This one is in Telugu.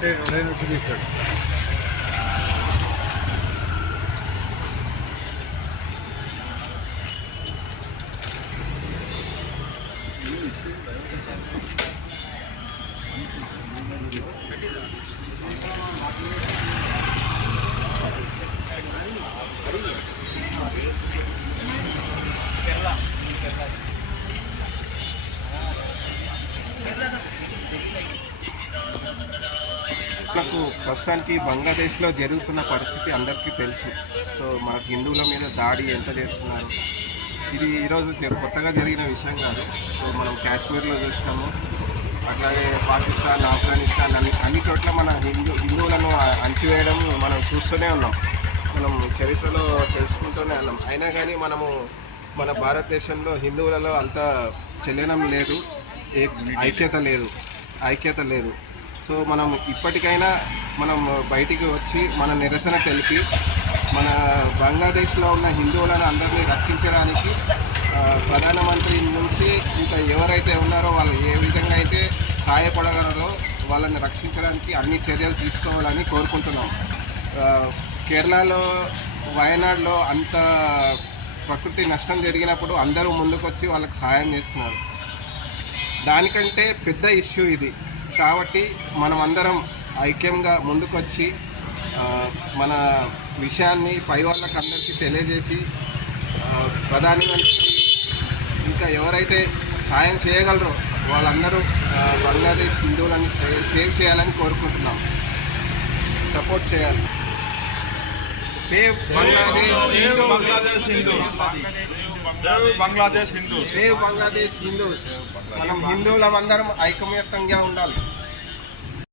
అంటే ఎవరైనా చూపిస్తాడు. మనకు ప్రస్తుతానికి బంగ్లాదేశ్లో జరుగుతున్న పరిస్థితి అందరికీ తెలుసు. సో మన హిందువుల మీద దాడి ఎంత చేస్తున్నారు, ఇది ఈరోజు కొత్తగా జరిగిన విషయం కాదు. సో మనం కాశ్మీర్లో చూసినాము, అట్లాగే పాకిస్తాన్, ఆఫ్ఘనిస్తాన్ అన్ని చోట్ల మన హిందువులను అణచివేయడం మనం చూస్తూనే ఉన్నాం, మనం చరిత్రలో తెలుసుకుంటూనే ఉన్నాం. అయినా కానీ మనము మన భారతదేశంలో హిందువులలో అంత చెల్లెనం లేదు, ఐక్యత లేదు. సో మనం ఇప్పటికైనా మనం బయటికి వచ్చి మన నిరసన తెలిపి మన బంగ్లాదేశ్లో ఉన్న హిందువులను అందరినీ రక్షించడానికి ప్రధానమంత్రి నుంచి ఇంకా ఎవరైతే ఉన్నారో వాళ్ళు ఏ విధంగా అయితే సహాయపడగలరో వాళ్ళని రక్షించడానికి అన్ని చర్యలు తీసుకోవాలని కోరుకుంటున్నాం. కేరళలో, వయనాడులో అంత ప్రకృతి నష్టం జరిగినప్పుడు అందరూ ముందుకొచ్చి వాళ్ళకి సహాయం చేస్తున్నారు. దానికంటే పెద్ద ఇష్యూ ఇది. కాబట్టి మనం అందరం ఐక్యంగా ముందుకొచ్చి మన విషయాన్ని పై వాళ్ళకి అందరికీ తెలియజేసి ప్రధానమంత్రి ఇంకా ఎవరైతే సాయం చేయగలరో వాళ్ళందరూ బంగ్లాదేశ్ హిందువులను సేవ్ చేయాలని కోరుకుంటున్నాం, సపోర్ట్ చేయాలి. Save Bangladesh Hindus. మనం హిందువులం అందరం ఐకమత్యంగా ఉండాలి.